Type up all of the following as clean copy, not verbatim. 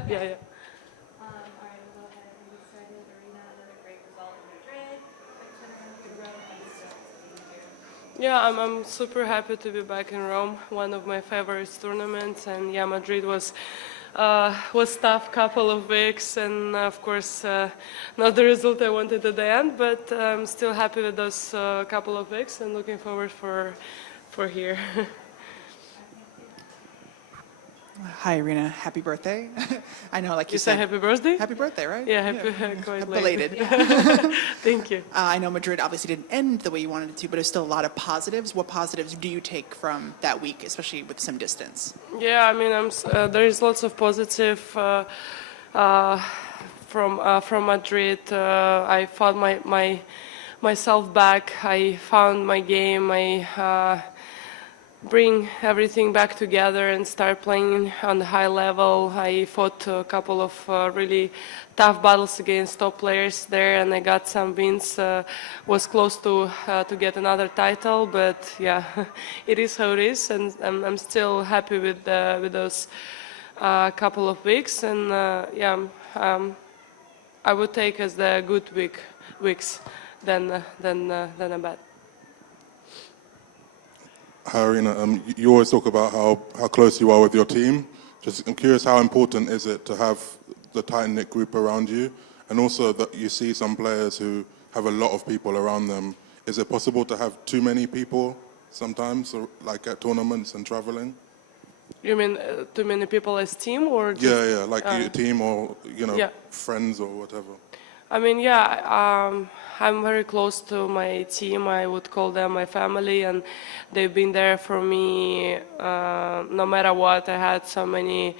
Okay. Yeah, yeah. All right, we'll go ahead and get started. Aryna, another great result in Madrid. Quick turnaround for the road. How do you feel being here? Yeah, I'm super happy to be back in Rome, one of my favorite tournaments, and yeah, Madrid was tough couple of weeks, and of course not the result I wanted at the end, but I'm still happy with those couple of weeks and looking forward for here. Hi, Aryna. Happy birthday. I know, like you You say said. happy birthday? Happy birthday, right? Yeah, happy quite late. Belated. Thank you. I know Madrid obviously didn't end the way you wanted it to, but there's still a lot of positives. What positives do you take from that week, especially with some distance? Yeah, I mean, there is lots of positive uh, from Madrid. I found myself back. I found my game. I bring everything back together and start playing on the high level. I fought a couple of really tough battles against top players there, and I got some wins. Was close to get another title, but yeah, it is how it is, and I'm still happy with those couple of weeks, and yeah, I would take as the good weeks than a bad. Hi, Aryna. You always talk about how close you are with your team. I'm curious, how important is it to have the tight-knit group around you? And also that you see some players who have a lot of people around them. Is it possible to have too many people sometimes, or like at tournaments and traveling? You mean too many people as team or just, Yeah, like your team or, yeah. friends or whatever. I mean, yeah, I'm very close to my team. I would call them my family, and they've been there for me no matter what. I had so many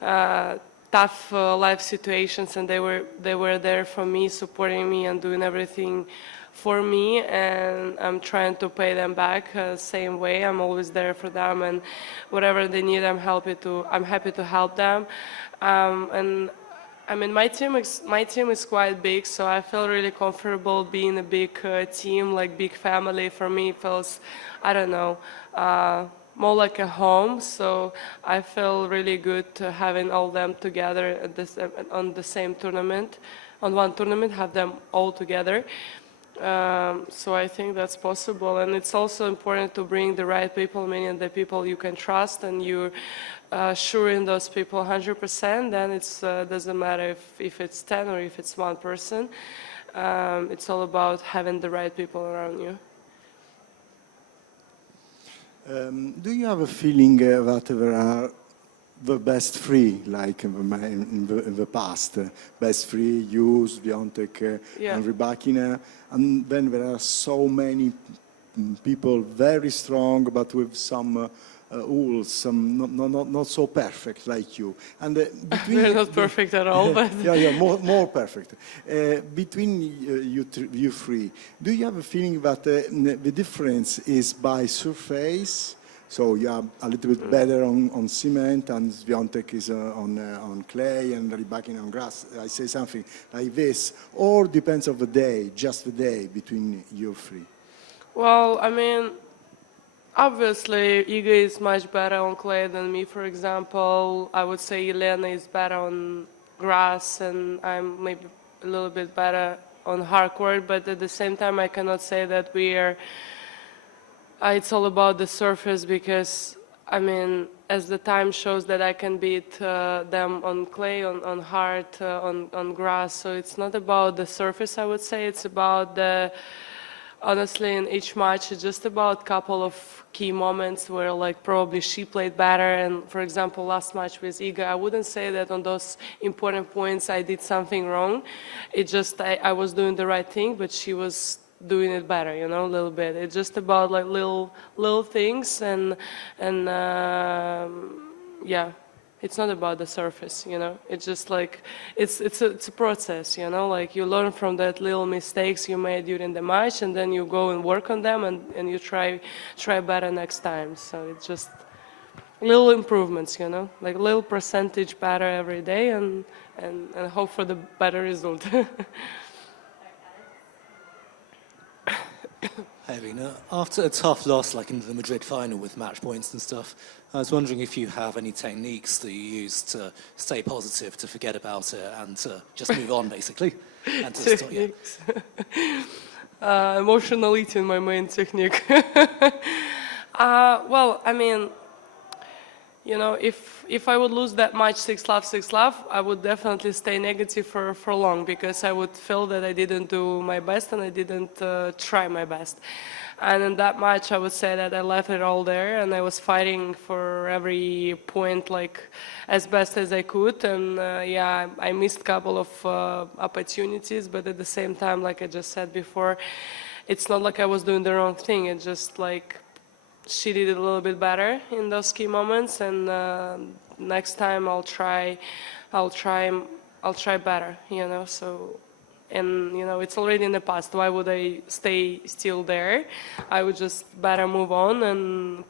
tough life situations, and they were there for me, supporting me and doing everything for me. And I'm trying to pay them back same way. I'm always there for them, and whatever they need, I'm happy to help them. And I mean, my team is quite big, so I feel really comfortable being a big team, like big family. For me, it feels, I don't know, more like a home. So I feel really good to having all them together at on the same tournament, on one tournament, have them all together. So I think that's possible, and it's also important to bring the right people, meaning the people you can trust, and you're sure in those people 100%. Then it doesn't matter if it's 10 or if it's one person. It's all about having the right people around you. Do you have a feeling that there are the best three, like in the past? Best three, you, Swiatek, Yeah. and Rybakina, and then there are so many people very strong, but with some holes, some not so perfect like you. And We're not perfect at all, but yeah, more perfect. Between you three, do you have a feeling that the difference is by surface? So you are a little bit better on cement, and Swiatek is on clay, and Rybakina on grass. I say something like this, or depends on the day, just the day between you three. well, I mean, obviously, Iga is much better on clay than me, for example. I would say Elena is better on grass, and I'm maybe a little bit better on hard court, but at the same time, I cannot say that we are. It's all about the surface, because, I mean, as the time shows that I can beat them on clay, on hard, on grass. So it's not about the surface, I would say. It's about honestly, in each match, it's just about a couple of key moments where, like, probably she played better. And for example, last match with Iga, I wouldn't say that on those important points I did something wrong. It just, I was doing the right thing, but she was doing it better, a little bit. It's just about like little things, and yeah, it's not about the surface, It's just like it's a process, Like you learn from that little mistakes you made during the match, and then you go and work on them, and you try better next time. So it's just little improvements, like little percentage better every day, and hope for the better result. Hey, Aryna. After a tough loss like in the Madrid final with match points and stuff, I was wondering if you have any techniques that you use to stay positive, to forget about it, and to just move on, basically. And to stop, yeah. Techniques. Emotional eating, my main technique. Well, I mean, you know, if I would lose that much 6-love, I would definitely stay negative for long because I would feel that I didn't do my best and I didn't try my best. And in that match, I would say that I left it all there and I was fighting for every point like as best as I could. And yeah, I missed a couple of opportunities, but at the same time, like I just said before, it's not like I was doing the wrong thing. It's just like she did it a little bit better in those key moments, and next time I'll try better, you know. So, and you know, it's already in the past. Why would I stay still there? I would just better move on and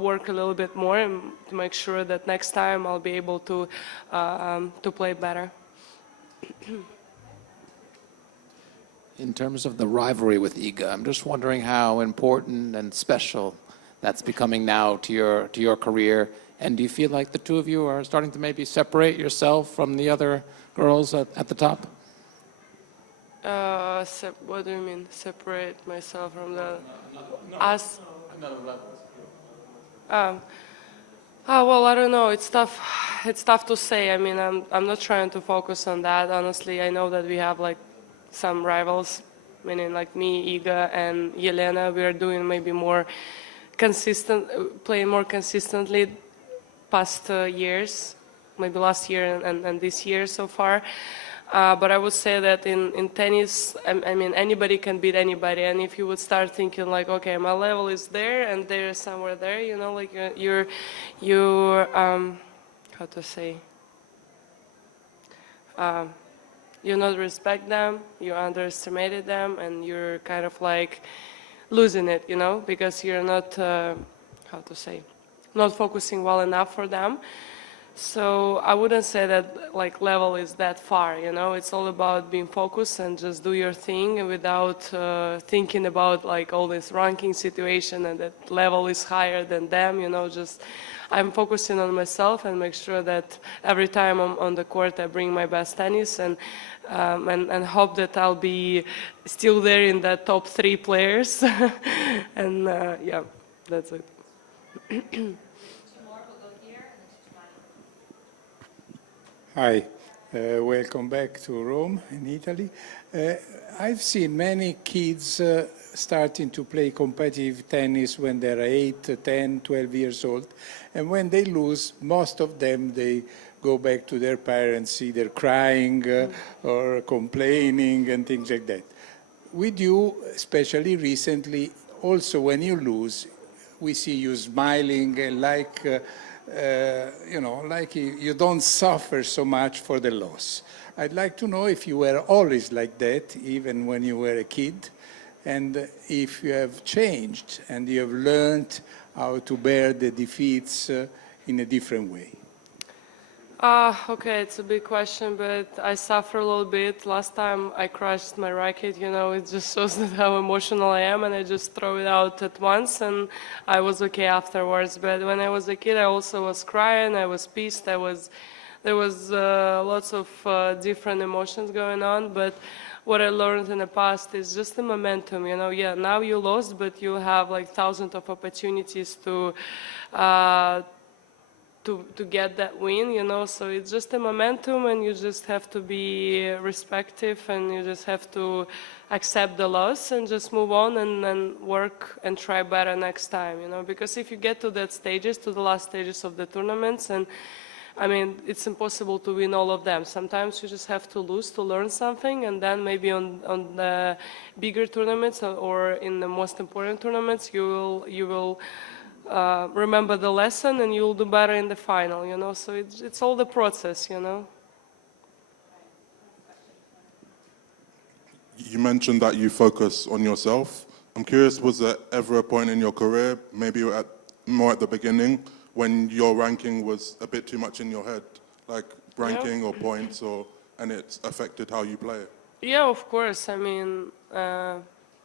work a little bit more and to make sure that next time I'll be able to play better. In terms of the rivalry with Iga, I'm just wondering how important and special that's becoming now to your career. And do you feel like the two of you are starting to maybe separate yourself from the other girls at the top? What do you mean, separate myself from the us? Well, I don't know. It's tough. It's tough to say. I mean, I'm not trying to focus on that. Honestly, I know that we have like some rivals, meaning like me, Iga, and Yelena. We are doing maybe more consistent, playing more consistently past years, maybe last year and this year so far. But I would say that in tennis, I mean, anybody can beat anybody. And if you would start thinking like, okay, my level is there and there's somewhere there, you know, like you're how to say, you not respect them, you underestimated them, and you're kind of like losing it, you know, because you're not, how to say, not focusing well enough for them. So I wouldn't say that like level is that far, you know. It's all about being focused and just do your thing without thinking about like all this ranking situation and that level is higher than them, you know. Just I'm focusing on myself and make sure that every time I'm on the court I bring my best tennis and hope that I'll be still there in the top 3 players. And yeah, that's it. Hi, welcome back to Rome in Italy. I've seen many kids starting to play competitive tennis when they're 8, 10, 12 years old. And when they lose, most of them, they go back to their parents, either crying or complaining and things like that. With you, especially recently, also when you lose, we see you smiling and like, you know, like you don't suffer so much for the loss. I'd like to know if you were always like that, even when you were a kid, and if you have changed and you have learned how to bear the defeats in a different way. Okay, it's a big question, but I suffer a little bit. Last time I crushed my racket, you know, it just shows that how emotional I am, and I just throw it out at once, and I was okay afterwards. But when I was a kid, I also was crying, I was pissed, there was lots of different emotions going on, but what I learned in the past is just the momentum, you know. Yeah, now you lost, but you have like thousands of opportunities to get that win, you know. So it's just a momentum, and you just have to be respectful, and you just have to accept the loss and just move on and work and try better next time, you know. Because if you get to that stages, to the last stages of the tournaments, and I mean, it's impossible to win all of them. Sometimes you just have to lose to learn something, and then maybe on the bigger tournaments or in the most important tournaments, you will remember the lesson and you'll do better in the final, you know. So it's all the process, you know. You mentioned that you focus on yourself. I'm curious, was there ever a point in your career, maybe more at the beginning, when your ranking was a bit too much in your head, like ranking or points, and it's affected how you play? Yeah, of course. I mean,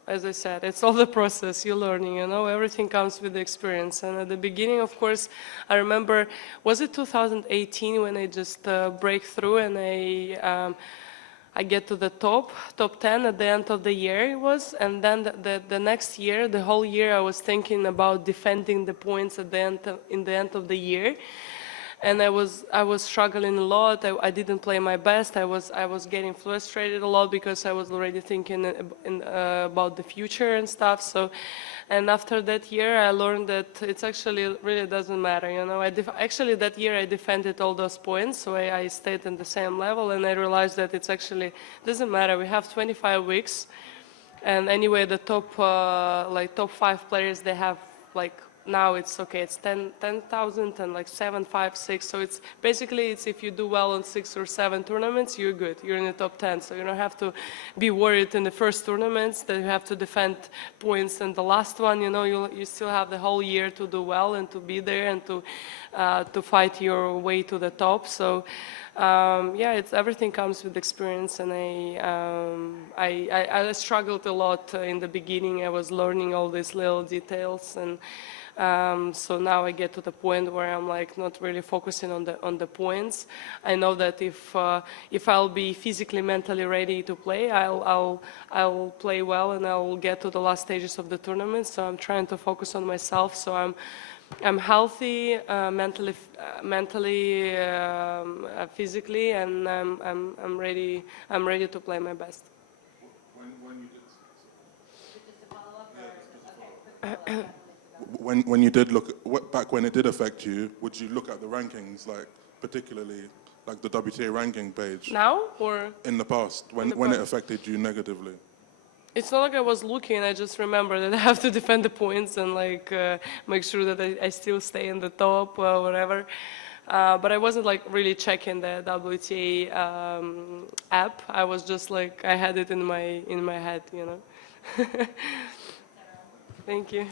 as I said, it's all the process. You're learning, you know, everything comes with the experience. And at the beginning, of course, I remember, was it 2018 when I just break through and I get to the top 10 at the end of the year it was, and then the next year, the whole year, I was thinking about defending the points at the end in the end of the year. And I was struggling a lot. I didn't play my best. I was getting frustrated a lot because I was already thinking about the future and stuff. So, and after that year, I learned that it's actually really doesn't matter. You know, actually that year I defended all those points, so I stayed in the same level, and I realized that it's actually doesn't matter. We have 25 weeks, and anyway, the top 5 players, they have like. Now it's okay, it's 10,000 and like 7, 5, 6. So it's basically if you do well on 6 or 7 tournaments, you're good. You're in the top 10. So you don't have to be worried in the first tournaments that you have to defend points. And the last one, you know, you still have the whole year to do well and to be there and to fight your way to the top. So yeah, everything comes with experience, and I struggled a lot in the beginning. I was learning all these little details, and so now I get to the point where I'm like not really focusing on the points. I know that if I'll be physically, mentally ready to play, I'll play well and I'll get to the last stages of the tournament. So I'm trying to focus on myself. So I'm healthy mentally, physically, and I'm ready. I'm ready to play my best. When you did look, back when it did affect you, would you look at the rankings, like particularly like the WTA ranking page? Now or in the past, when it affected you negatively? it's not like I was looking. I just remember that I have to defend the points and like make sure that I still stay in the top or whatever. But I wasn't like really checking the WTA app. I was just like I had it in my head, you know. Thank you.